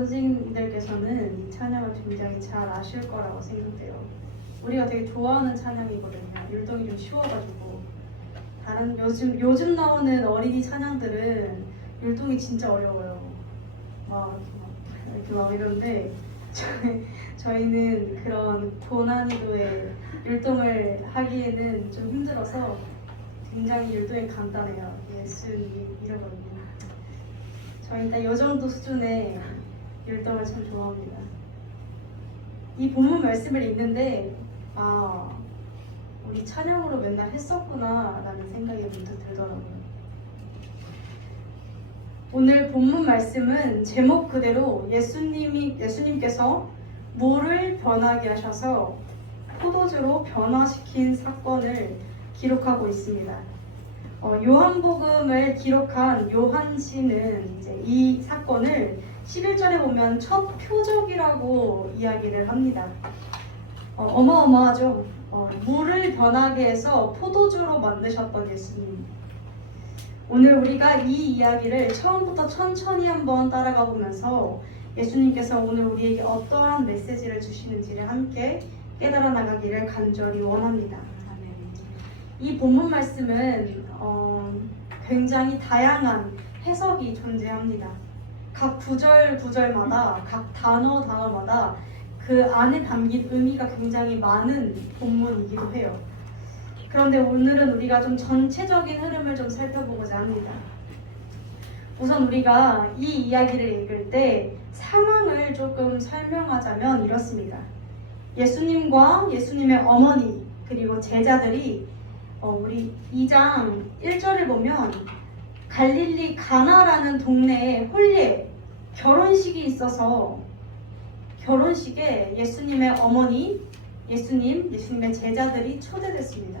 선생님들께서는 이 찬양을 굉장히 잘 아실 거라고 생각돼요. 우리가 되게 좋아하는 찬양이거든요. 율동이 좀 쉬워가지고. 다른 요즘 나오는 어린이 찬양들은 율동이 진짜 어려워요. 이렇게 막 이러는데 저희는 그런 고난이도의 율동을 하기에는 좀 힘들어서 굉장히 율동이 간단해요. 예수님 이러거든요. 저희 다 이 정도 수준의 율동을 참 좋아합니다. 이 본문 말씀을 읽는데 우리 찬양으로 맨날 했었구나 라는 생각이 문득 들더라고요. 오늘 본문 말씀은 제목 그대로 예수님께서 물을 변하게 하셔서 포도주로 변화시킨 사건을 기록하고 있습니다. 요한복음을 기록한 요한씨는 이제 이 사건을 11절에 보면 첫 표적이라고 이야기를 합니다. 어마어마하죠. 물을 변하게 해서 포도주로 만드셨던 예수님. 오늘 우리가 이 이야기를 처음부터 천천히 한번 따라가 보면서 예수님께서 오늘 우리에게 어떠한 메시지를 주시는지를 함께 깨달아 나가기를 간절히 원합니다. 이 본문 말씀은 굉장히 다양한 해석이 존재합니다. 각 구절마다 각 단어마다 그 안에 담긴 의미가 굉장히 많은 본문이기도 해요. 그런데 오늘은 우리가 좀 전체적인 흐름을 좀 살펴보고자 합니다. 우선 우리가 이 이야기를 읽을 때 상황을 조금 설명하자면 이렇습니다. 예수님과 예수님의 어머니 그리고 제자들이 우리 2장 1절을 보면 갈릴리 가나라는 동네에 홀례 결혼식이 있어서 결혼식에 예수님의 어머니, 예수님의 제자들이 초대됐습니다.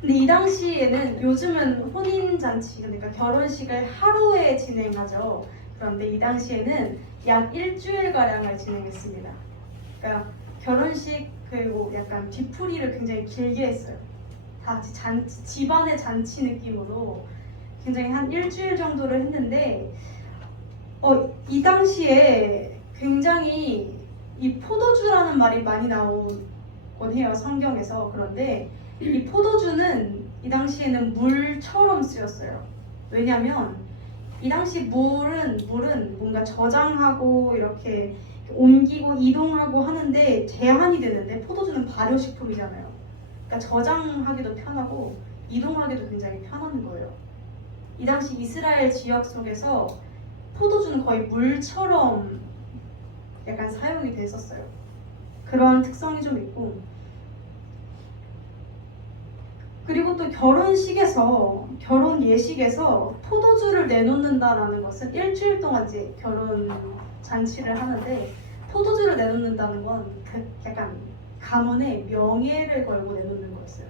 근데 이 당시에는 요즘은 혼인잔치, 그러니까 결혼식을 하루에 진행하죠. 그런데 이 당시에는 약 일주일가량을 진행했습니다. 그러니까 결혼식 그리고 약간 뒤풀이를 굉장히 길게 했어요. 다 같이 집안의 잔치 느낌으로 굉장히 한 일주일 정도를 했는데 이 당시에 굉장히 이 포도주라는 말이 많이 나오곤 해요, 성경에서. 그런데 이 포도주는 이 당시에는 물처럼 쓰였어요. 왜냐하면 이 당시 물은 뭔가 저장하고 이렇게 옮기고 이동하고 하는데 제한이 되는데 포도주는 발효식품이잖아요. 그러니까 저장하기도 편하고 이동하기도 굉장히 편한 거예요. 이 당시 이스라엘 지역 속에서 포도주는 거의 물처럼 약간 사용이 됐었어요. 그런 특성이 좀 있고, 그리고 또 결혼 예식에서 포도주를 내놓는다라는 것은 일주일 동안 이제 결혼 잔치를 하는데 포도주를 내놓는다는 건 약간 가문의 명예를 걸고 내놓는 거였어요.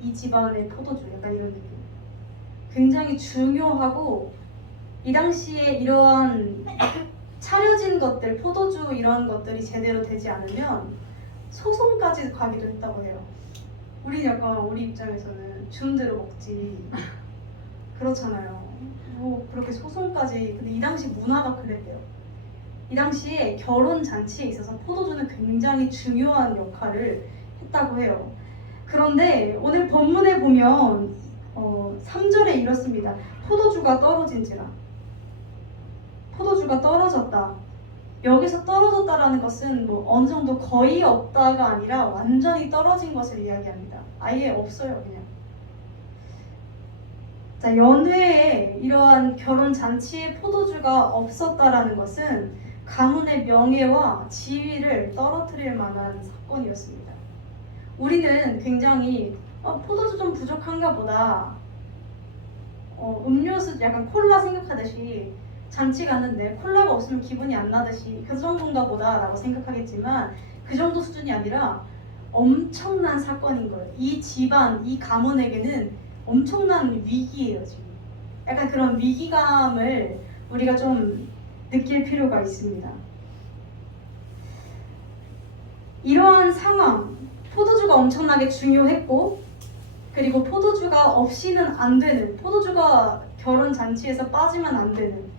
이 집안의 포도주, 약간 이런 느낌. 굉장히 중요하고, 이 당시에 이러한 차려진 것들, 포도주 이런 것들이 제대로 되지 않으면 소송까지 가기도 했다고 해요. 우리 입장에서는 준 대로 먹지 그렇잖아요. 뭐 그렇게 소송까지. 근데 이 당시 문화가 그랬대요. 이 당시에 결혼 잔치에 있어서 포도주는 굉장히 중요한 역할을 했다고 해요. 그런데 오늘 본문에 보면 3절에 이렇습니다. 포도주가 떨어진지라. 포도주가 떨어졌다. 여기서 떨어졌다라는 것은 뭐 어느 정도 거의 없다가 아니라 완전히 떨어진 것을 이야기합니다. 아예 없어요, 그냥. 자, 연회에 이러한 결혼 잔치에 포도주가 없었다라는 것은 가문의 명예와 지위를 떨어뜨릴 만한 사건이었습니다. 우리는 굉장히 포도주 좀 부족한가 보다. 음료수 약간 콜라 생각하듯이 잔치 가는데 콜라가 없으면 기분이 안 나듯이 그 정도인가 보다 라고 생각하겠지만 그 정도 수준이 아니라 엄청난 사건인 거예요. 이 집안, 이 가문에게는 엄청난 위기예요, 지금. 약간 그런 위기감을 우리가 좀 느낄 필요가 있습니다. 이러한 상황, 포도주가 엄청나게 중요했고, 그리고 포도주가 없이는 안 되는, 포도주가 결혼 잔치에서 빠지면 안 되는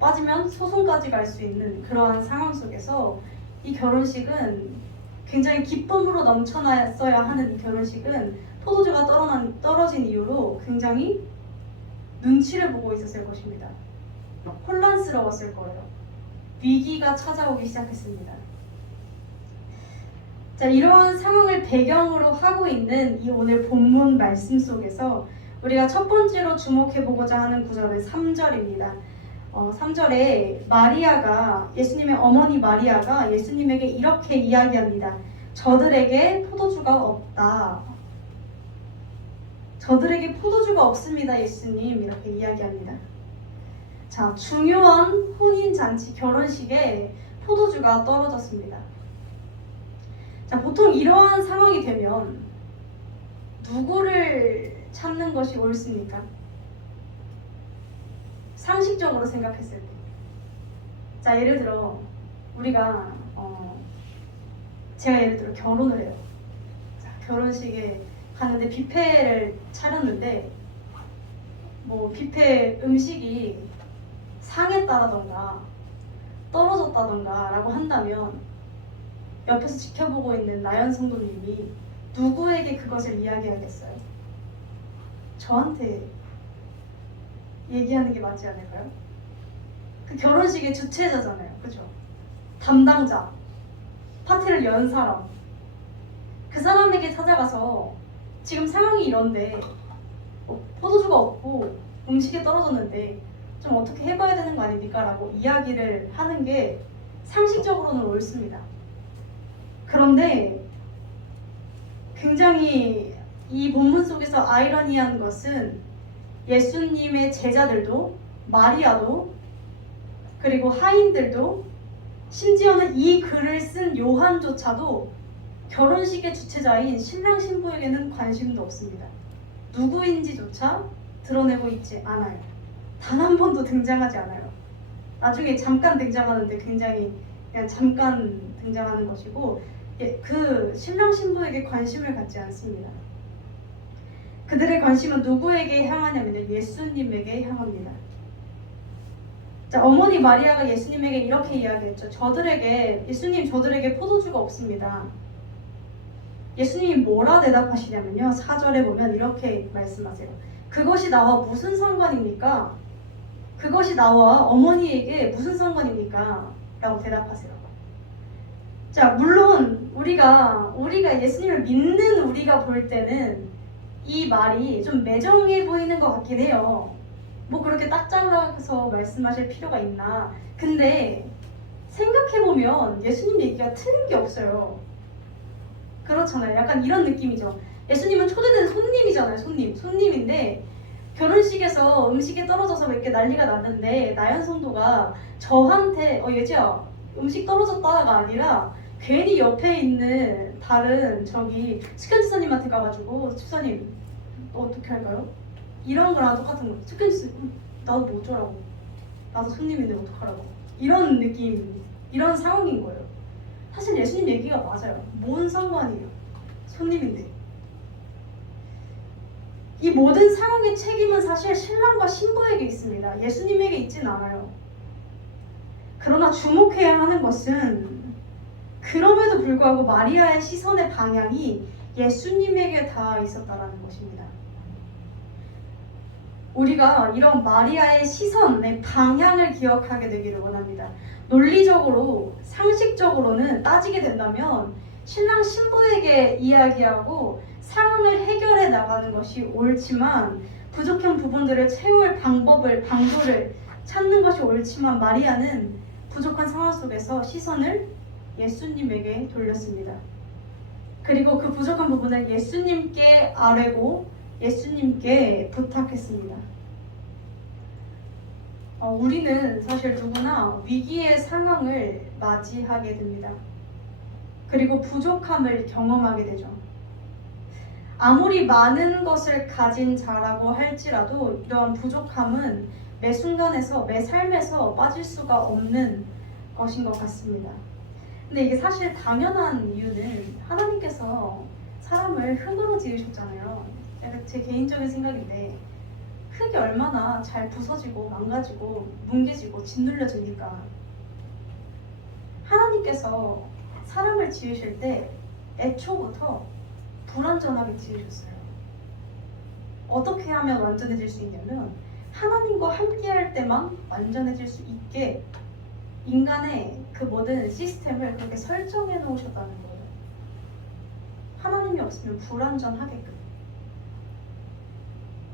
빠지면 소송까지 갈 수 있는 그러한 상황 속에서 이 결혼식은 굉장히 기쁨으로 넘쳐났어야 하는 이 결혼식은 포도주가 떨어진 이유로 굉장히 눈치를 보고 있었을 것입니다. 혼란스러웠을 거예요. 위기가 찾아오기 시작했습니다. 자, 이러한 상황을 배경으로 하고 있는 이 오늘 본문 말씀 속에서 우리가 첫 번째로 주목해보고자 하는 구절은 3절입니다. 3절에 마리아가, 예수님의 어머니 마리아가 예수님에게 이렇게 이야기합니다. 저들에게 포도주가 없다. 저들에게 포도주가 없습니다, 예수님. 이렇게 이야기합니다. 자, 중요한 혼인잔치 결혼식에 포도주가 떨어졌습니다. 자, 보통 이러한 상황이 되면 누구를 찾는 것이 옳습니까? 상식적으로 생각했을 때. 자, 예를 들어 우리가 제가 예를 들어 결혼을 해요. 자, 결혼식에 가는데 뷔페를 차렸는데 뭐 뷔페 음식이 상했다라던가 떨어졌다던가 라고 한다면 옆에서 지켜보고 있는 나연 성도님이 누구에게 그것을 이야기하겠어요? 저한테 얘기하는 게 맞지 않을까요? 그 결혼식의 주최자잖아요. 그죠? 담당자, 파티를 연 사람, 그 사람에게 찾아가서 지금 상황이 이런데 포도주가 없고 음식이 떨어졌는데 좀 어떻게 해봐야 되는 거 아닙니까? 라고 이야기를 하는 게 상식적으로는 옳습니다. 그런데 굉장히 이 본문 속에서 아이러니한 것은 예수님의 제자들도, 마리아도, 그리고 하인들도, 심지어는 이 글을 쓴 요한조차도 결혼식의 주최자인 신랑 신부에게는 관심도 없습니다. 누구인지조차 드러내고 있지 않아요. 단 한 번도 등장하지 않아요. 나중에 잠깐 등장하는데 굉장히 그냥 잠깐 등장하는 것이고, 그 신랑 신부에게 관심을 갖지 않습니다. 그들의 관심은 누구에게 향하냐면 예수님에게 향합니다. 자, 어머니 마리아가 예수님에게 이렇게 이야기했죠. 예수님 저들에게 포도주가 없습니다. 예수님이 뭐라 대답하시냐면요. 4절에 보면 이렇게 말씀하세요. 그것이 나와 무슨 상관입니까? 그것이 나와 어머니에게 무슨 상관입니까? 라고 대답하세요. 자, 물론 우리가 예수님을 믿는 우리가 볼 때는 이 말이 좀 매정해 보이는 것 같긴 해요. 뭐 그렇게 딱 잘라서 말씀하실 필요가 있나. 근데 생각해보면 예수님 얘기가 틀린 게 없어요. 그렇잖아요. 약간 이런 느낌이죠. 예수님은 초대된 손님이잖아요. 손님인데 결혼식에서 음식이 떨어져서 이렇게 난리가 났는데 나연 성도가 저한테 예지야 음식 떨어졌다가 아니라 괜히 옆에 있는 다른 숙현 지사님한테 가가지고 집사님 어떻게 할까요? 이런 거랑 똑같은 거예요. 숙현 지사 나도 뭐 어쩌라고, 나도 손님인데 어떡하라고, 이런 느낌, 이런 상황인 거예요. 사실 예수님 얘기가 맞아요. 뭔 상관이에요? 손님인데. 이 모든 상황의 책임은 사실 신랑과 신부에게 있습니다. 예수님에게 있진 않아요. 그러나 주목해야 하는 것은 그럼에도 불구하고 마리아의 시선의 방향이 예수님에게 닿아 있었다는 것입니다. 우리가 이런 마리아의 시선의 방향을 기억하게 되기를 원합니다. 논리적으로, 상식적으로는 따지게 된다면 신랑 신부에게 이야기하고 상황을 해결해 나가는 것이 옳지만, 부족한 부분들을 채울 방도를 찾는 것이 옳지만, 마리아는 부족한 상황 속에서 시선을 예수님에게 돌렸습니다. 그리고 그 부족한 부분을 예수님께 아뢰고 예수님께 부탁했습니다. 우리는 사실 누구나 위기의 상황을 맞이하게 됩니다. 그리고 부족함을 경험하게 되죠. 아무리 많은 것을 가진 자라고 할지라도 이러한 부족함은 매 순간에서, 매 삶에서 빠질 수가 없는 것인 것 같습니다. 근데 이게 사실 당연한 이유는 하나님께서 사람을 흙으로 지으셨잖아요. 약간 제 개인적인 생각인데 흙이 얼마나 잘 부서지고 망가지고 뭉개지고 짓눌려지니까. 하나님께서 사람을 지으실 때 애초부터 불완전하게 지으셨어요. 어떻게 하면 완전해질 수 있냐면 하나님과 함께할 때만 완전해질 수 있게 인간의 그 모든 시스템을 그렇게 설정해 놓으셨다는 거예요. 하나님이 없으면 불완전하게끔.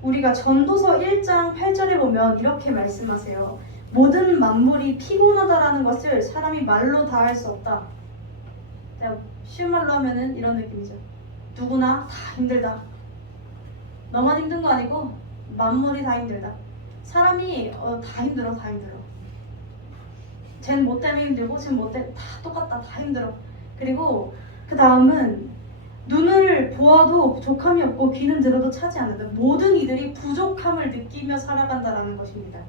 우리가 전도서 1장 8절에 보면 이렇게 말씀하세요. 모든 만물이 피곤하다라는 것을 사람이 말로 다 할 수 없다. 쉬운 말로 하면은 이런 느낌이죠. 누구나 다 힘들다. 너만 힘든 거 아니고 만물이 다 힘들다. 사람이 다 힘들어. 쟤는 뭐 때문에 힘들고 쟤는 뭐 때문에 다 똑같다. 다 힘들어. 그리고 그 다음은 눈을 보아도 부족함이 없고 귀는 들어도 차지 않는다. 모든 이들이 부족함을 느끼며 살아간다라는 것입니다.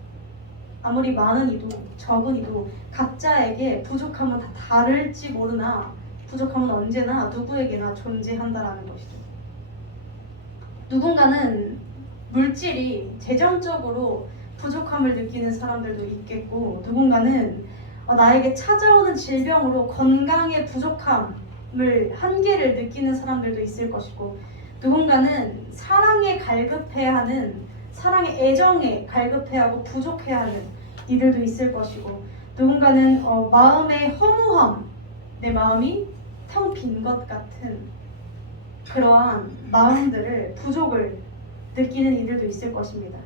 아무리 많은 이도 적은 이도 각자에게 부족함은 다 다를지 모르나 부족함은 언제나 누구에게나 존재한다라는 것이죠. 누군가는 물질이 재정적으로 부족함을 느끼는 사람들도 있겠고, 누군가는 나에게 찾아오는 질병으로 건강의 부족함을 한계를 느끼는 사람들도 있을 것이고, 누군가는 사랑에 갈급해하는, 사랑의 애정에 갈급해하고 부족해하는 이들도 있을 것이고, 누군가는 마음의 허무함, 내 마음이 텅 빈 것 같은 그러한 마음들을, 부족을 느끼는 이들도 있을 것입니다.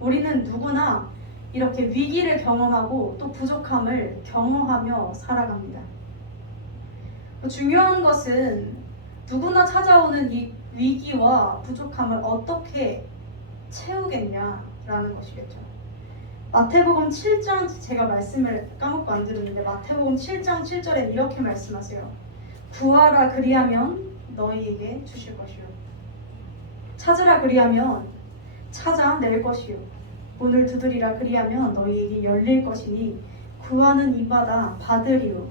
우리는 누구나 이렇게 위기를 경험하고 또 부족함을 경험하며 살아갑니다. 중요한 것은 누구나 찾아오는 이 위기와 부족함을 어떻게 채우겠냐라는 것이겠죠. 마태복음 7장, 제가 말씀을 까먹고 안 드렸는데 마태복음 7장 7절에 이렇게 말씀하세요. 구하라 그리하면 너희에게 주실 것이요. 찾으라 그리하면 찾아낼 것이요. 문을 두드리라 그리하면 너희에게 열릴 것이니 구하는 이마다 받으리요.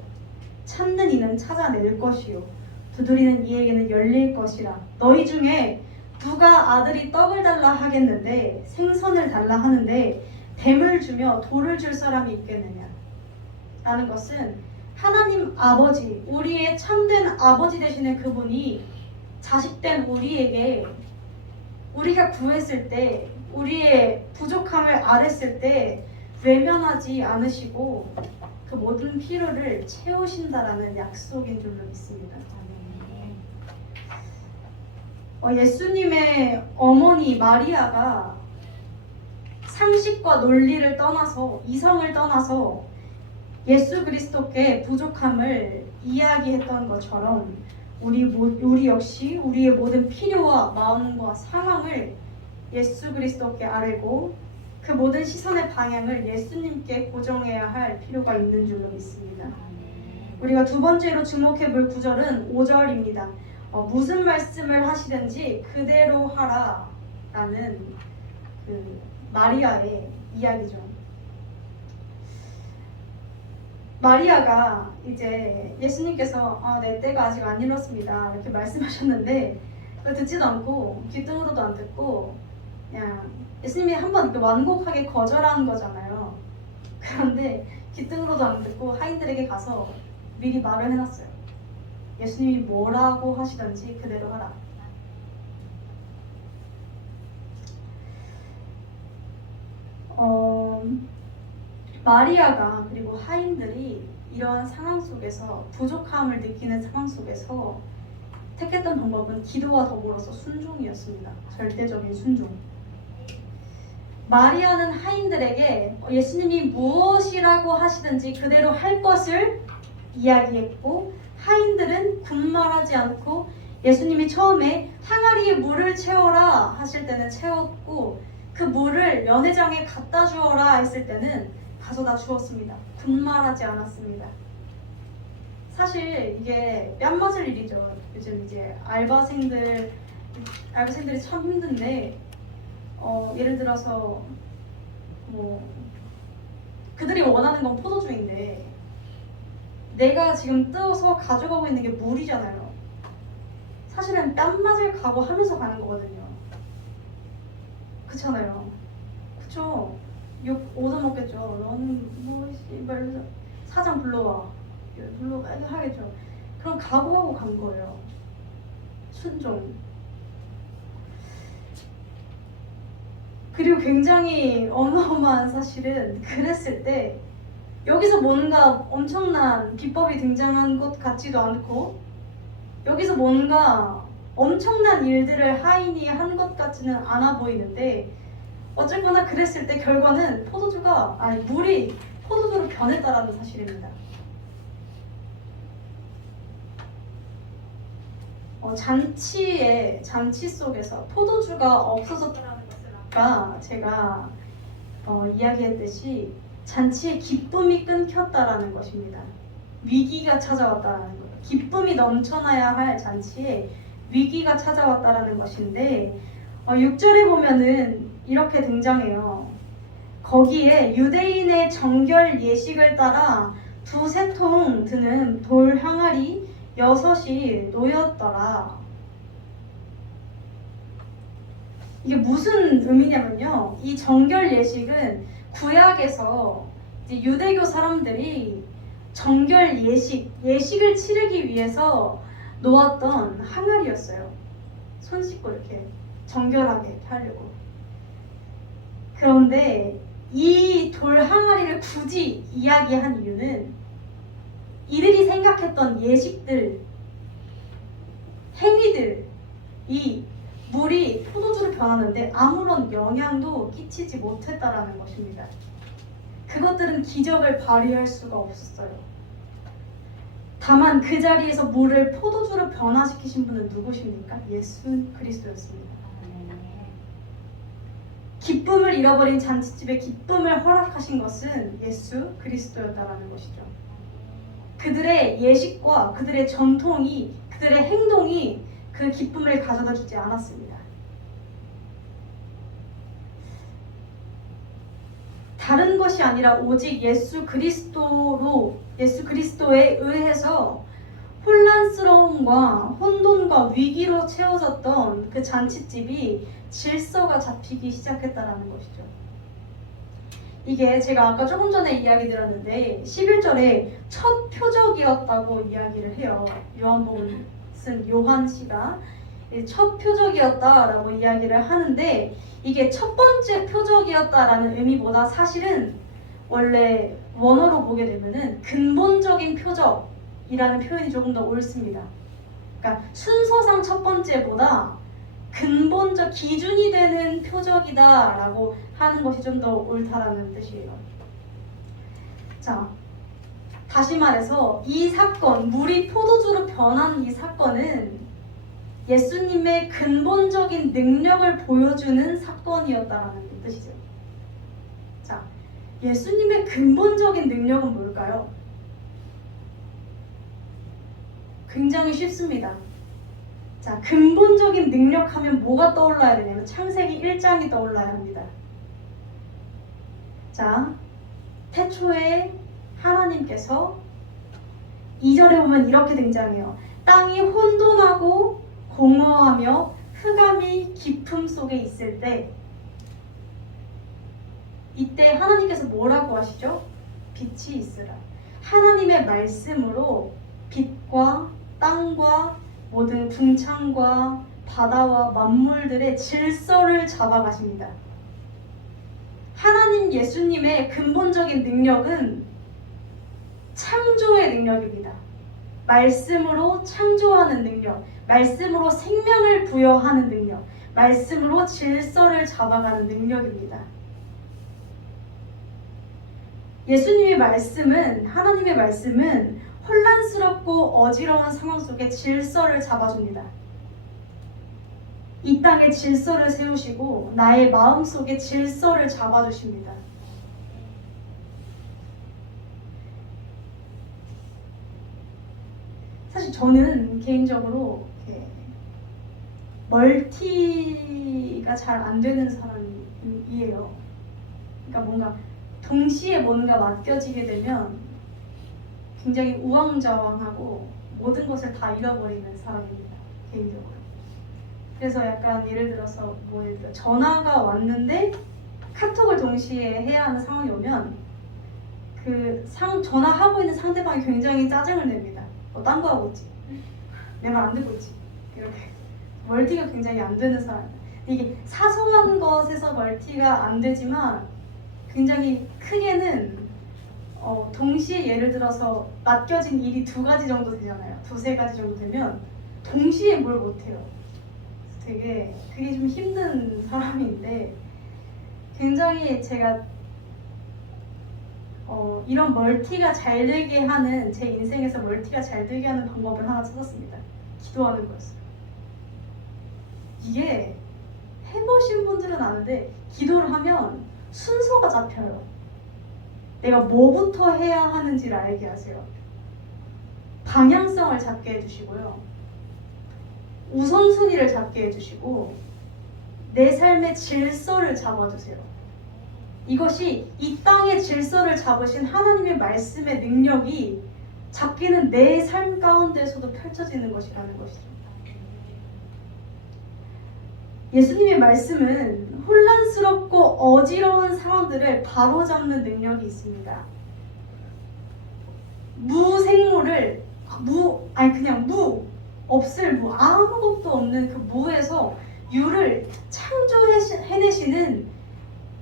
찾는 이는 찾아낼 것이요. 두드리는 이에게는 열릴 것이라. 너희 중에 누가 아들이 떡을 달라 하겠는데 생선을 달라 하는데 뱀을 주며 돌을 줄 사람이 있겠느냐. 라는 것은 하나님 아버지, 우리의 참된 아버지 되시는 그분이 자식된 우리에게 우리가 구했을 때, 우리의 부족함을 아랬을 때 외면하지 않으시고 그 모든 필요를 채우신다라는 약속인 줄로 믿습니다. 예수님의 어머니 마리아가 상식과 논리를 떠나서, 이성을 떠나서 예수 그리스도께 부족함을 이야기했던 것처럼 우리 역시 우리의 모든 필요와 마음과 상황을 예수 그리스도께 아뢰고 그 모든 시선의 방향을 예수님께 고정해야 할 필요가 있는 줄로 믿습니다. 우리가 두 번째로 주목해 볼 구절은 5절입니다. 무슨 말씀을 하시든지 그대로 하라 라는 그 마리아의 이야기죠. 마리아가 이제 예수님께서 내 때가 아직 안 이뤘습니다 이렇게 말씀하셨는데 듣지도 않고 귀등으로도 안 듣고 그냥 예수님이 한번 완곡하게 거절한 거잖아요. 그런데 귀등으로도 안 듣고 하인들에게 가서 미리 말을 해놨어요. 예수님이 뭐라고 하시던지 그대로 하라. 마리아가 그리고 하인들이 이러한 상황 속에서 부족함을 느끼는 상황 속에서 택했던 방법은 기도와 더불어서 순종이었습니다. 절대적인 순종. 마리아는 하인들에게 예수님이 무엇이라고 하시든지 그대로 할 것을 이야기했고, 하인들은 군말하지 않고 예수님이 처음에 항아리에 물을 채워라 하실 때는 채웠고, 그 물을 연회장에 갖다 주어라 했을 때는 가져다 주었습니다. 군말하지 않았습니다. 사실 이게 뺨 맞을 일이죠. 요즘 이제 알바생들이 참 힘든데 예를 들어서 그들이 원하는 건 포도주인데 내가 지금 떠서 가져가고 있는 게 물이잖아요. 사실은 뺨 맞을 각오하면서 가는 거거든요. 그렇잖아요. 그쵸? 욕 얻어먹겠죠. 너는 뭐 씨발 사장 불러와. 불러와 하겠죠. 그럼 각오하고 간 거예요. 순종. 그리고 굉장히 어마어마한 사실은 그랬을 때 여기서 뭔가 엄청난 비법이 등장한 것 같지도 않고 여기서 뭔가 엄청난 일들을 하인이 한 것 같지는 않아 보이는데 어쨌거나 그랬을 때 결과는 물이 포도주로 변했다라는 사실입니다. 잔치 속에서 포도주가 없어졌다는 것을 아까 제가 이야기했듯이 잔치의 기쁨이 끊겼다라는 것입니다. 위기가 찾아왔다라는 거예요. 기쁨이 넘쳐나야 할 잔치에 위기가 찾아왔다라는 것인데 6절에 보면은 이렇게 등장해요. 거기에 유대인의 정결 예식을 따라 두세 통 드는 돌 항아리 6이 놓였더라. 이게 무슨 의미냐면요. 이 정결 예식은 구약에서 이제 유대교 사람들이 정결 예식을 치르기 위해서 놓았던 항아리였어요. 손 씻고 이렇게 정결하게 이렇게 하려고. 그런데 이 돌 항아리를 굳이 이야기한 이유는 이들이 생각했던 예식들, 행위들이 물이 포도주로 변하는데 아무런 영향도 끼치지 못했다라는 것입니다. 그것들은 기적을 발휘할 수가 없었어요. 다만 그 자리에서 물을 포도주로 변화시키신 분은 누구십니까? 예수 그리스도였습니다. 기쁨을 잃어버린 잔치집에 기쁨을 허락하신 것은 예수 그리스도였다라는 것이죠. 그들의 예식과 그들의 전통이, 그들의 행동이 그 기쁨을 가져다 주지 않았습니다. 다른 것이 아니라 오직 예수 그리스도에 의해서 혼란스러움과 혼돈과 위기로 채워졌던 그 잔치집이 질서가 잡히기 시작했다는 것이죠. 이게 제가 아까 조금 전에 이야기 드렸는데 11절에 첫 표적이었다고 이야기를 해요. 요한복음 쓴 요한 씨가 첫 표적이었다라고 이야기를 하는데 이게 첫 번째 표적이었다라는 의미보다 사실은 원래 원어로 보게 되면은 근본적인 표적이라는 표현이 조금 더 옳습니다. 그러니까 순서상 첫 번째보다 근본적 기준이 되는 표적이다라고 하는 것이 좀 더 옳다라는 뜻이에요. 자, 다시 말해서 이 사건, 물이 포도주로 변한 이 사건은 예수님의 근본적인 능력을 보여주는 사건이었다라는 뜻이죠. 자, 예수님의 근본적인 능력은 뭘까요? 굉장히 쉽습니다. 자, 근본적인 능력하면 뭐가 떠올라야 되냐면 창세기 1장이 떠올라야 합니다. 자, 태초에 하나님께서 2절에 보면 이렇게 등장해요. 땅이 혼돈하고 공허하며 흑암이 깊음 속에 있을 때 이때 하나님께서 뭐라고 하시죠? 빛이 있으라. 하나님의 말씀으로 빛과 땅과 모든 궁창과 바다와 만물들의 질서를 잡아가십니다. 하나님 예수님의 근본적인 능력은 창조의 능력입니다. 말씀으로 창조하는 능력, 말씀으로 생명을 부여하는 능력, 말씀으로 질서를 잡아가는 능력입니다. 예수님의 말씀은, 하나님의 말씀은 혼란스럽고 어지러운 상황 속에 질서를 잡아줍니다. 이 땅에 질서를 세우시고 나의 마음 속에 질서를 잡아주십니다. 사실 저는 개인적으로 멀티가 잘 안 되는 사람이에요. 그러니까 뭔가 동시에 뭔가 맡겨지게 되면 굉장히 우왕좌왕하고 모든 것을 다 잃어버리는 사람입니다. 개인적으로. 그래서 약간 예를 들어서 전화가 왔는데 카톡을 동시에 해야 하는 상황이 오면 전화하고 있는 상대방이 굉장히 짜증을 냅니다. 딴 거 하고 있지. 내 말 안 듣고 있지. 이렇게 멀티가 굉장히 안 되는 사람. 이게 사소한 것에서 멀티가 안 되지만 굉장히 크게는 동시에 예를 들어서 맡겨진 일이 2가지 정도 되잖아요. 2-3가지 정도 되면 동시에 뭘 못해요. 되게 그게 좀 힘든 사람인데 굉장히 제가 이런 멀티가 잘 되게 하는 제 인생에서 멀티가 잘 되게 하는 방법을 하나 찾았습니다. 기도하는 거였어요. 이게 해보신 분들은 아는데 기도를 하면 순서가 잡혀요. 내가 뭐부터 해야 하는지를 알게 하세요. 방향성을 잡게 해주시고요. 우선순위를 잡게 해주시고 내 삶의 질서를 잡아주세요. 이것이 이 땅의 질서를 잡으신 하나님의 말씀의 능력이 잡기는 내 삶 가운데서도 펼쳐지는 것이라는 것이죠. 예수님의 말씀은 혼란스럽고 어지러운 상황들을 바로잡는 능력이 있습니다. 무생물을 없을 무, 아무것도 없는 그 무에서 유를 창조해내시는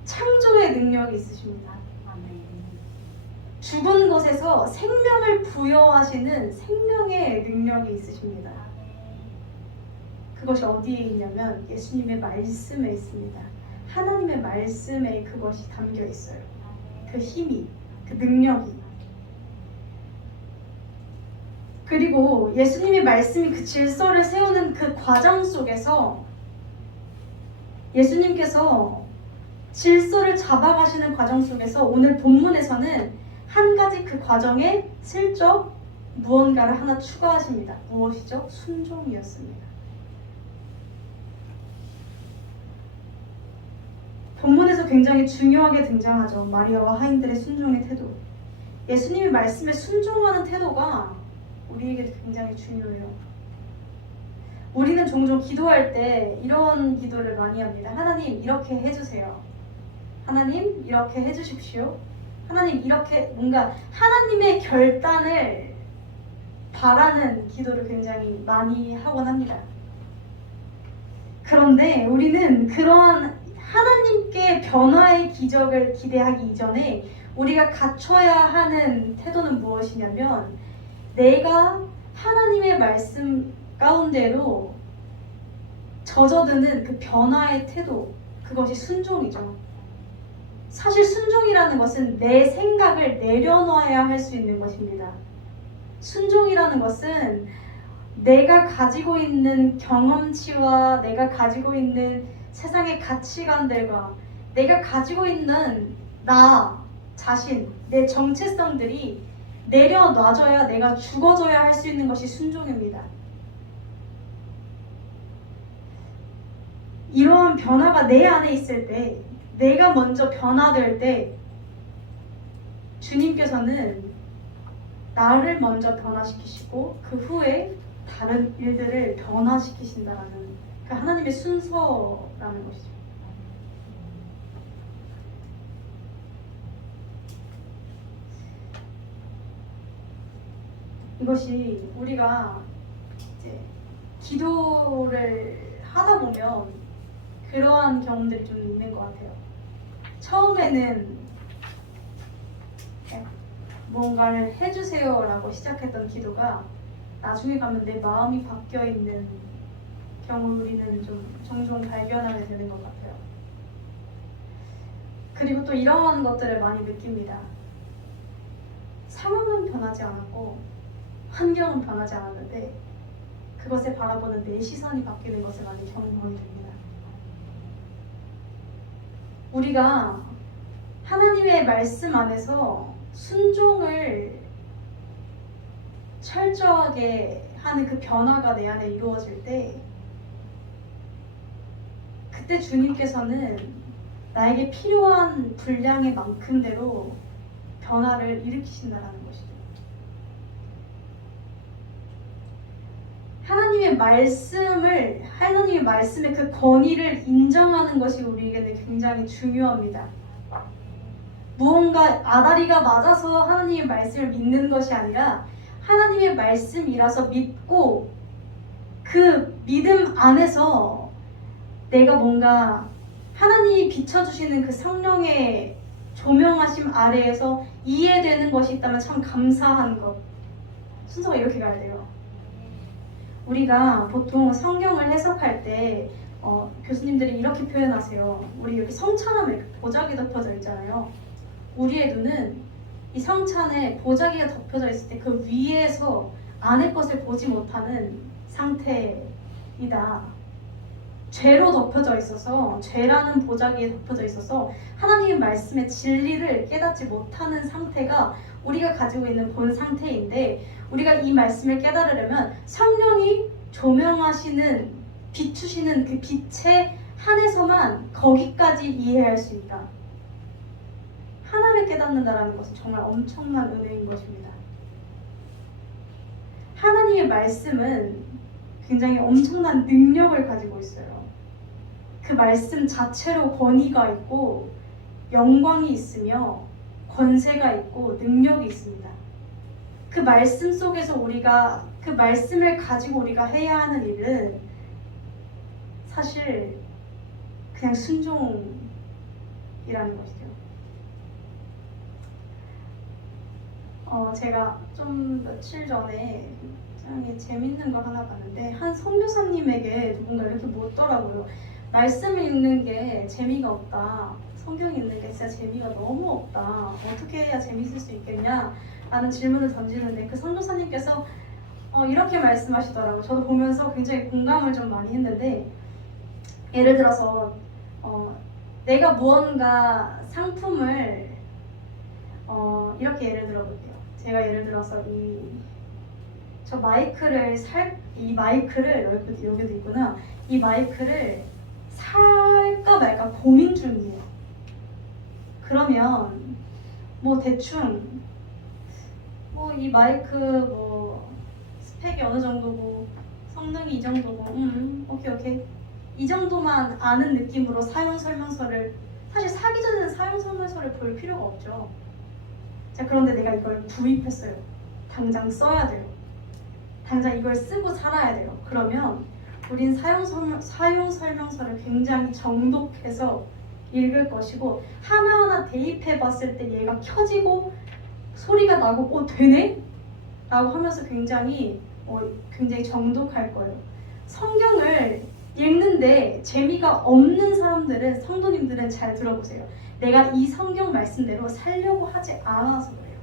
창조의 능력이 있으십니다. 죽은 것에서 생명을 부여하시는 생명의 능력이 있으십니다. 그것이 어디에 있냐면 예수님의 말씀에 있습니다. 하나님의 말씀에 그것이 담겨 있어요. 그 힘이, 그 능력이. 그리고 예수님의 말씀이 그 질서를 세우는 그 과정 속에서 예수님께서 질서를 잡아가시는 과정 속에서 오늘 본문에서는 한 가지 그 과정에 슬쩍 무언가를 하나 추가하십니다. 무엇이죠? 순종이었습니다. 본문에서 굉장히 중요하게 등장하죠. 마리아와 하인들의 순종의 태도. 예수님의 말씀에 순종하는 태도가 우리에게도 굉장히 중요해요. 우리는 종종 기도할 때 이런 기도를 많이 합니다. 하나님 이렇게 해주세요. 하나님 이렇게 해주십시오. 하나님 이렇게 뭔가 하나님의 결단을 바라는 기도를 굉장히 많이 하곤 합니다. 그런데 우리는 그러한 하나님께 변화의 기적을 기대하기 이전에 우리가 갖춰야 하는 태도는 무엇이냐면 내가 하나님의 말씀 가운데로 젖어드는 그 변화의 태도, 그것이 순종이죠. 사실 순종이라는 것은 내 생각을 내려놔야 할 수 있는 것입니다. 순종이라는 것은 내가 가지고 있는 경험치와 내가 가지고 있는 세상의 가치관들과 내가 가지고 있는 나 자신, 내 정체성들이 내려놔줘야 내가 죽어져야 할 수 있는 것이 순종입니다. 이러한 변화가 내 안에 있을 때, 내가 먼저 변화될 때 주님께서는 나를 먼저 변화시키시고 그 후에 다른 일들을 변화시키신다라는 그 하나님의 순서라는 것이죠. 이것이 우리가 이제 기도를 하다 보면 그러한 경험들이 좀 있는 것 같아요. 처음에는 뭔가를 해주세요 라고 시작했던 기도가 나중에 가면 내 마음이 바뀌어 있는 경우를 우리는 좀 종종 발견하게 되는 것 같아요. 그리고 또 이러한 것들을 많이 느낍니다. 상황은 변하지 않았고 환경은 변하지 않았는데 그것을 바라보는 내 시선이 바뀌는 것을 많이 경험하게 됩니다. 우리가 하나님의 말씀 안에서 순종을 철저하게 하는 그 변화가 내 안에 이루어질 때 그때 주님께서는 나에게 필요한 분량의 만큼대로 변화를 일으키신다는 것이죠. 하나님의 하나님의 말씀의 그 권위를 인정하는 것이 우리에게는 굉장히 중요합니다. 무언가 아다리가 맞아서 하나님의 말씀을 믿는 것이 아니라 하나님의 말씀이라서 믿고 그 믿음 안에서 내가 뭔가 하나님이 비춰주시는 그 성령의 조명하심 아래에서 이해되는 것이 있다면 참 감사한 것. 순서가 이렇게 가야 돼요. 우리가 보통 성경을 해석할 때 교수님들이 이렇게 표현하세요. 우리 여기 성찬하면 이렇게 보자기 덮어져 있잖아요. 우리의 눈은 이 성찬에 보자기가 덮여져 있을 때 그 위에서 안의 것을 보지 못하는 상태이다. 죄로 덮여져 있어서, 죄라는 보자기에 덮여져 있어서 하나님의 말씀의 진리를 깨닫지 못하는 상태가 우리가 가지고 있는 본 상태인데, 우리가 이 말씀을 깨달으려면 성령이 조명하시는, 비추시는 그 빛에 한해서만 거기까지 이해할 수 있다. 하나를 깨닫는다는 것은 정말 엄청난 은혜인 것입니다. 하나님의 말씀은 굉장히 엄청난 능력을 가지고 있어요. 그 말씀 자체로 권위가 있고 영광이 있으며 권세가 있고 능력이 있습니다. 그 말씀 속에서 우리가 그 말씀을 가지고 우리가 해야 하는 일은 사실 그냥 순종이라는 것이죠. 제가 좀 며칠 전에 굉장히 재밌는 걸 하나 봤는데, 한 선교사님에게 누군가 이렇게 묻더라고요. 말씀 읽는 게 재미가 없다. 성경 읽는 게 진짜 재미가 너무 없다. 어떻게 해야 재밌을 수 있겠냐? 라는 질문을 던지는데 그 선교사님께서 이렇게 말씀하시더라고요. 저도 보면서 굉장히 공감을 좀 많이 했는데, 예를 들어서 내가 무언가 상품을 이렇게 예를 들어볼게요. 제가 예를 들어서 저 마이크를 이 마이크를 여기도 있구나. 이 마이크를 살까 말까 고민 중이에요. 그러면 뭐 대충 이 마이크 스펙이 어느 정도고 성능이 이 정도고 오케이 이 정도만 아는 느낌으로 사용 설명서를, 사실 사기 전에는 사용 설명서를 볼 필요가 없죠. 자, 그런데 내가 이걸 구입했어요. 당장 써야 돼요. 당장 이걸 쓰고 살아야 돼요. 그러면 우린 사용 설명서를 굉장히 정독해서 읽을 것이고, 하나하나 대입해 봤을 때 얘가 켜지고 소리가 나고 되네? 라고 하면서 굉장히 정독할 거예요. 성경을 읽는데 재미가 없는 사람들은, 성도님들은 잘 들어보세요. 내가 이 성경 말씀대로 살려고 하지 않아서 그래요.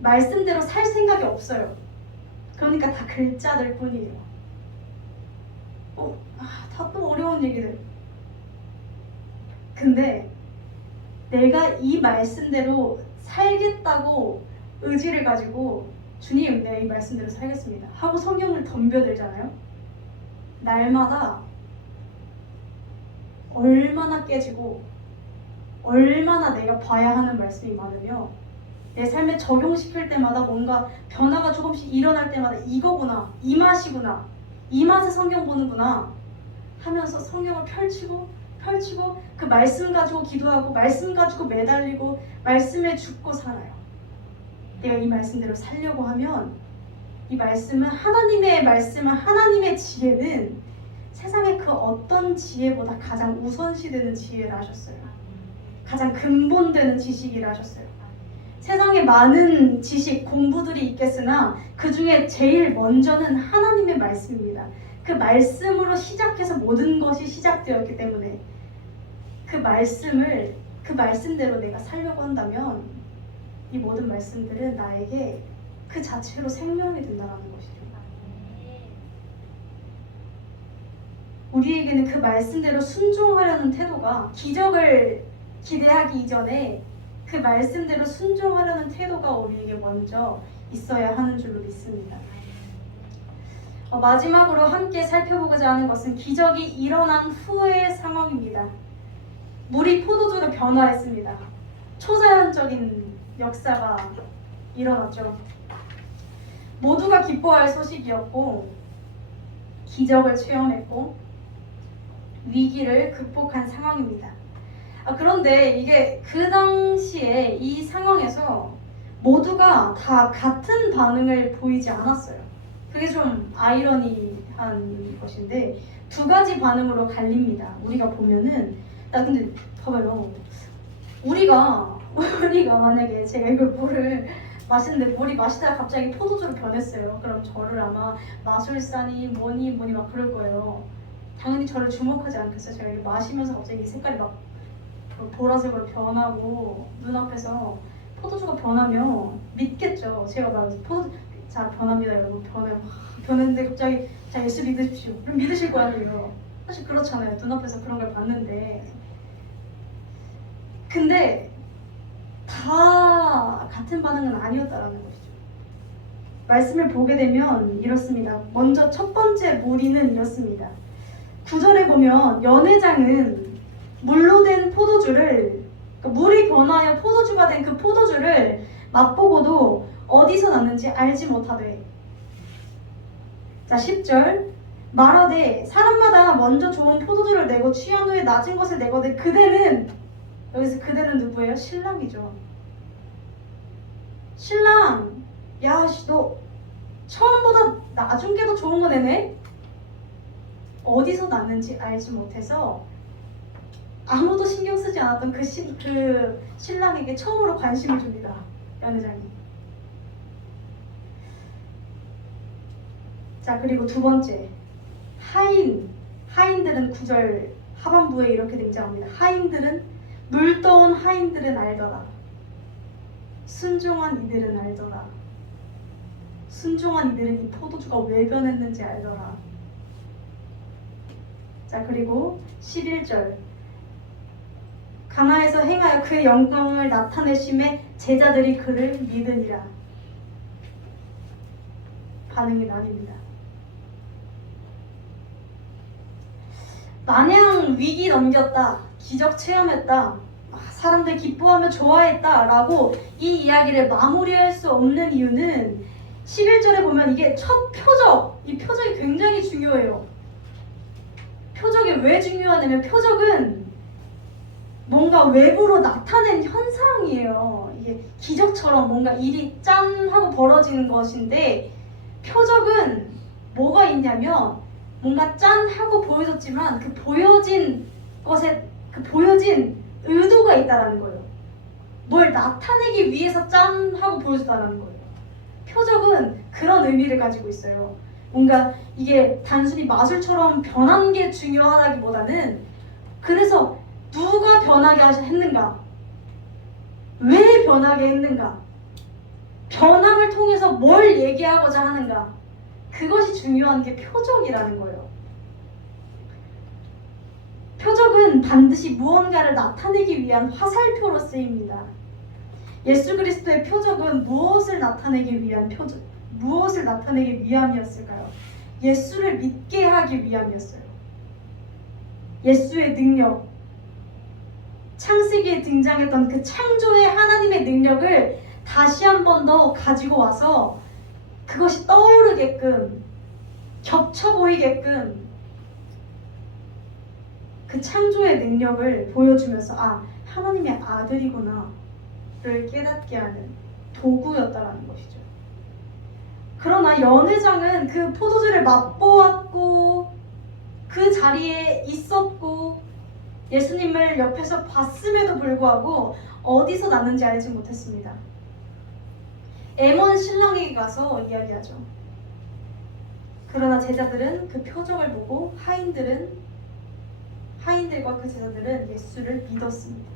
말씀대로 살 생각이 없어요. 그러니까 다 글자들 뿐이에요. 다 또 어려운 얘기들. 근데 내가 이 말씀대로 살겠다고 의지를 가지고 주님, 내가 이 말씀대로 살겠습니다 하고 성경을 덤벼들잖아요. 날마다 얼마나 깨지고 얼마나 내가 봐야 하는 말씀이 많으며, 내 삶에 적용시킬 때마다 뭔가 변화가 조금씩 일어날 때마다 이거구나, 이 맛이구나, 이 맛에 성경 보는구나 하면서 성경을 펼치고 그 말씀 가지고 기도하고 말씀 가지고 매달리고 말씀에 죽고 살아요. 내가 이 말씀대로 살려고 하면, 이 말씀은 하나님의 말씀은, 하나님의 지혜는 세상의 그 어떤 지혜보다 가장 우선시되는 지혜를 하셨어요. 가장 근본되는 지식이라 하셨어요. 세상에 많은 지식, 공부들이 있겠으나 그 중에 제일 먼저는 하나님의 말씀입니다. 그 말씀으로 시작해서 모든 것이 시작되었기 때문에 그 말씀대로 내가 살려고 한다면 이 모든 말씀들은 나에게 그 자체로 생명이 된다는 것이죠. 우리에게는 그 말씀대로 순종하려는 태도가, 기적을 기대하기 이전에 그 말씀대로 순종하려는 태도가 우리에게 먼저 있어야 하는 줄로 믿습니다. 마지막으로 함께 살펴보고자 하는 것은 기적이 일어난 후의 상황입니다. 물이 포도주로 변화했습니다. 초자연적인 역사가 일어났죠. 모두가 기뻐할 소식이었고 기적을 체험했고 위기를 극복한 상황입니다. 그런데 이게 그 당시에 이 상황에서 모두가 다 같은 반응을 보이지 않았어요. 그게 좀 아이러니한 것인데 두 가지 반응으로 갈립니다. 우리가 보면은 근데 봐봐요. 우리가 만약에 제가 이걸 물을 마시는데 물이 마시다가 갑자기 포도주로 변했어요. 그럼 저를 아마 마술사니 뭐니 막 그럴 거예요. 당연히 저를 주목하지 않겠어요. 제가 이걸 마시면서 갑자기 이 색깔이 막 보라색으로 변하고 눈앞에서 포도주가 변하면 믿겠죠. 제가 말해서 자 변합니다 여러분 변해요. 변했는데 갑자기 자 예수 믿으십시오. 그럼 믿으실 거 아니에요. 사실 그렇잖아요. 눈앞에서 그런 걸 봤는데 근데 다 같은 반응은 아니었다라는 것이죠. 말씀을 보게 되면 이렇습니다. 먼저 첫 번째 무리는 이렇습니다. 9절에 보면 연회장은 물로 된 포도주를 물이 변하여 포도주가 된 그 포도주를 맛보고도 어디서 났는지 알지 못하되. 자 10절 말하되 사람마다 먼저 좋은 포도주를 내고 취한 후에 낮은 것을 내거든 그대는 여기서 그대는 누구예요? 신랑이죠. 신랑 야씨 너 처음보다 나중 게 더 좋은 거 내네? 어디서 났는지 알지 못해서 아무도 신경 쓰지 않았던 그 신랑에게 처음으로 관심을 줍니다. 연회장이. 자 그리고 두 번째 하인들은 9절 하반부에 이렇게 등장합니다. 물떠온 하인들은 알더라. 순종한 이들은 알더라. 순종한 이들은 이 포도주가 왜 변했는지 알더라. 자 그리고 11절 가나에서 행하여 그의 영광을 나타내심에 제자들이 그를 믿으니라. 반응이 나뉩니다. 마냥 위기 넘겼다, 기적 체험했다, 사람들 기뻐하며 좋아했다 라고 이 이야기를 마무리할 수 없는 이유는 11절에 보면 이게 첫 표적, 이 표적이 굉장히 중요해요. 표적이 왜 중요하냐면 표적은 뭔가 외부로 나타낸 현상이에요. 이게 기적처럼 뭔가 일이 짠 하고 벌어지는 것인데 표적은 뭐가 있냐면 뭔가 짠 하고 보여졌지만 그 보여진 것에 그 보여진 의도가 있다라는 거예요. 뭘 나타내기 위해서 짠 하고 보여줬다라는 거예요. 표적은 그런 의미를 가지고 있어요. 뭔가 이게 단순히 마술처럼 변한 게 중요하다기보다는 그래서 누가 변하게 했는가? 왜 변하게 했는가? 변함을 통해서 뭘 얘기하고자 하는가? 그것이 중요한 게 표적이라는 거예요. 표적은 반드시 무언가를 나타내기 위한 화살표로 쓰입니다. 예수 그리스도의 표적은 무엇을 나타내기 위함이었을까요? 예수를 믿게 하기 위함이었어요. 예수의 능력, 창세기에 등장했던 그 창조의 하나님의 능력을 다시 한 번 더 가지고 와서 그것이 떠오르게끔, 겹쳐 보이게끔 그 창조의 능력을 보여주면서 하나님의 아들이구나 를 깨닫게 하는 도구였다라는 것이죠. 그러나 연회장은 그 포도주를 맛보았고 그 자리에 있었고 예수님을 옆에서 봤음에도 불구하고 어디서 났는지 알지 못했습니다. 에몬 신랑에게 가서 이야기하죠. 그러나 제자들은 그 표적을 보고 하인들과 그 제자들은 예수를 믿었습니다.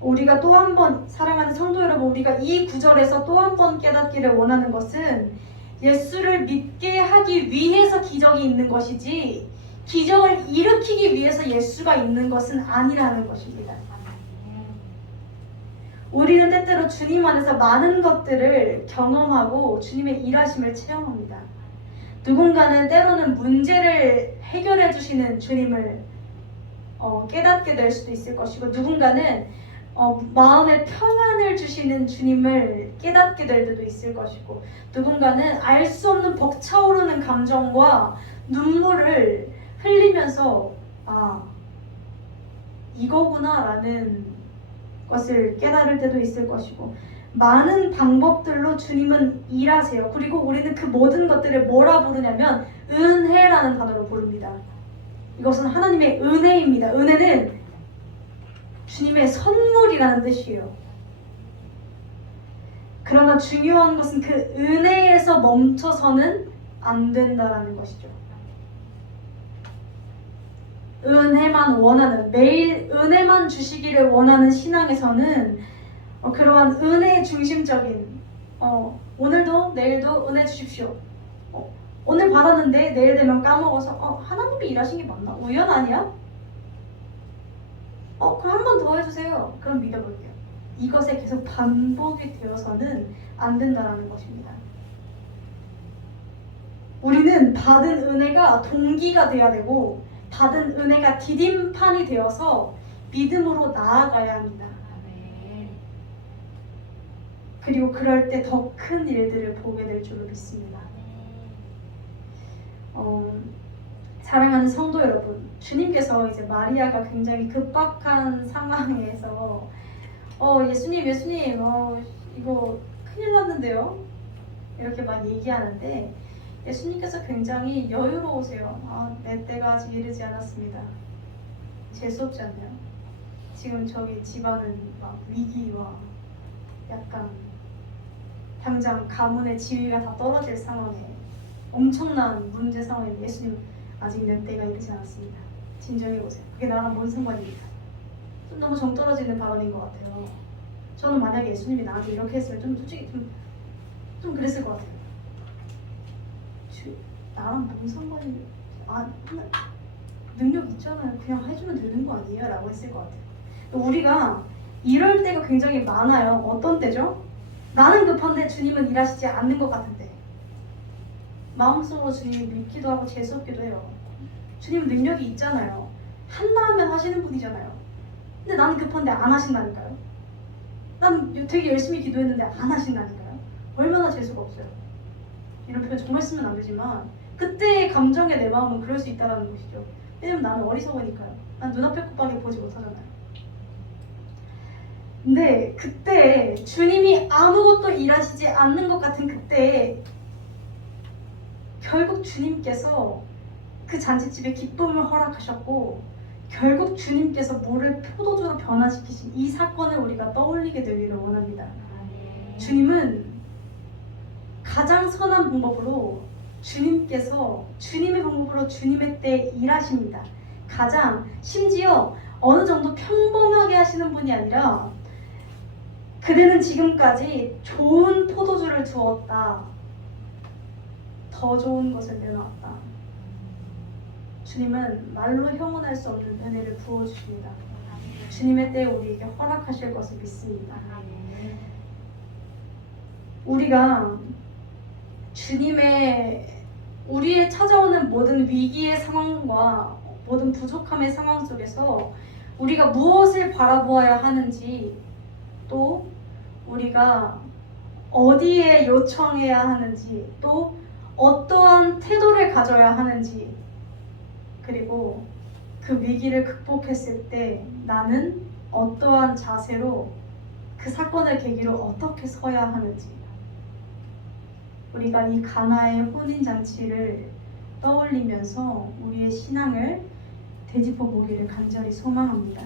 우리가 또 한 번, 사랑하는 성도 여러분, 우리가 이 구절에서 또 한 번 깨닫기를 원하는 것은 예수를 믿게 하기 위해서 기적이 있는 것이지 기적을 일으키기 위해서 예수가 있는 것은 아니라는 것입니다. 우리는 때때로 주님 안에서 많은 것들을 경험하고 주님의 일하심을 체험합니다. 누군가는 때로는 문제를 해결해 주시는 주님을 깨닫게 될 수도 있을 것이고 누군가는 마음에 평안을 주시는 주님을 깨닫게 될 때도 있을 것이고, 누군가는 알 수 없는 벅차오르는 감정과 눈물을 흘리면서 이거구나 라는 것을 깨달을 때도 있을 것이고, 많은 방법들로 주님은 일하세요. 그리고 우리는 그 모든 것들을 뭐라 부르냐면 은혜라는 단어로 부릅니다. 이것은 하나님의 은혜입니다. 은혜는 주님의 선물이라는 뜻이에요. 그러나 중요한 것은 그 은혜에서 멈춰서는 안 된다라는 것이죠. 은혜만 원하는, 매일 은혜만 주시기를 원하는 신앙에서는 그러한 은혜 중심적인 오늘도 내일도 은혜 주십시오. 오늘 받았는데 내일 되면 까먹어서 하나님이 일하신 게 맞나? 우연 아니야? 그럼 한 번 더 해주세요. 그럼 믿어볼게요. 이것에 계속 반복이 되어서는 안 된다는 것입니다. 우리는 받은 은혜가 동기가 되어야 되고, 받은 은혜가 디딤판이 되어서 믿음으로 나아가야 합니다. 그리고 그럴 때 더 큰 일들을 보게 될 줄로 믿습니다. 사랑하는 성도 여러분, 주님께서 이제 마리아가 굉장히 급박한 상황에서 예수님 이거 큰일 났는데요? 이렇게 막 얘기하는데 예수님께서 굉장히 여유로우세요. 내 때가 아직 이르지 않았습니다. 재수없지 않나요? 지금 저기 집안은 막 위기와 약간 당장 가문의 지위가 다 떨어질 상황에 엄청난 문제 상황에 예수님 아직 내 때가 이르지 않았습니다. 진정해보세요. 그게 나랑 뭔 상관입니까? 좀 너무 정 떨어지는 발언인 것 같아요. 저는 만약에 예수님이 나한테 이렇게 했으면 좀 솔직히 좀 그랬을 것 같아요. 나랑 뭔 상관이 능력 있잖아요. 그냥 해주면 되는 거 아니에요? 라고 했을 것 같아요. 우리가 이럴 때가 굉장히 많아요. 어떤 때죠? 나는 급한데 주님은 일하시지 않는 것 같은데 마음속으로 주님을 믿기도 하고 재수없기도 해요. 주님은 능력이 있잖아요. 한다 하면 하시는 분이잖아요. 근데 나는 급한데 안 하신다니까요. 난 되게 열심히 기도했는데 안 하신다니까요. 얼마나 재수가 없어요. 이런 표현 정말 쓰면 안 되지만 그때의 감정에 내 마음은 그럴 수 있다는 것이죠. 왜냐면 나는 어리석으니까요. 난 눈앞에 것밖에 보지 못하잖아요. 근데 그때 주님이 아무것도 일하시지 않는 것 같은 그때 결국 주님께서 그 잔치집에 기쁨을 허락하셨고, 결국 주님께서 물을 포도주로 변화시키신 이 사건을 우리가 떠올리게 되기를 원합니다. 주님은 가장 선한 방법으로 주님께서 주님의 방법으로 주님의 때에 일하십니다. 심지어 어느 정도 평범하게 하시는 분이 아니라 그대는 지금까지 좋은 포도주를 두었다. 더 좋은 것을 내놓았다. 주님은 말로 형언할 수 없는 은혜를 부어주십니다. 주님의 때에 우리에게 허락하실 것을 믿습니다. 우리가 우리의 찾아오는 모든 위기의 상황과 모든 부족함의 상황 속에서 우리가 무엇을 바라보아야 하는지, 또 우리가 어디에 요청해야 하는지, 또 어떠한 태도를 가져야 하는지, 그리고 그 위기를 극복했을 때 나는 어떠한 자세로 그 사건을 계기로 어떻게 서야 하는지, 우리가 이 가나의 혼인잔치를 떠올리면서 우리의 신앙을 되짚어 보기를 간절히 소망합니다.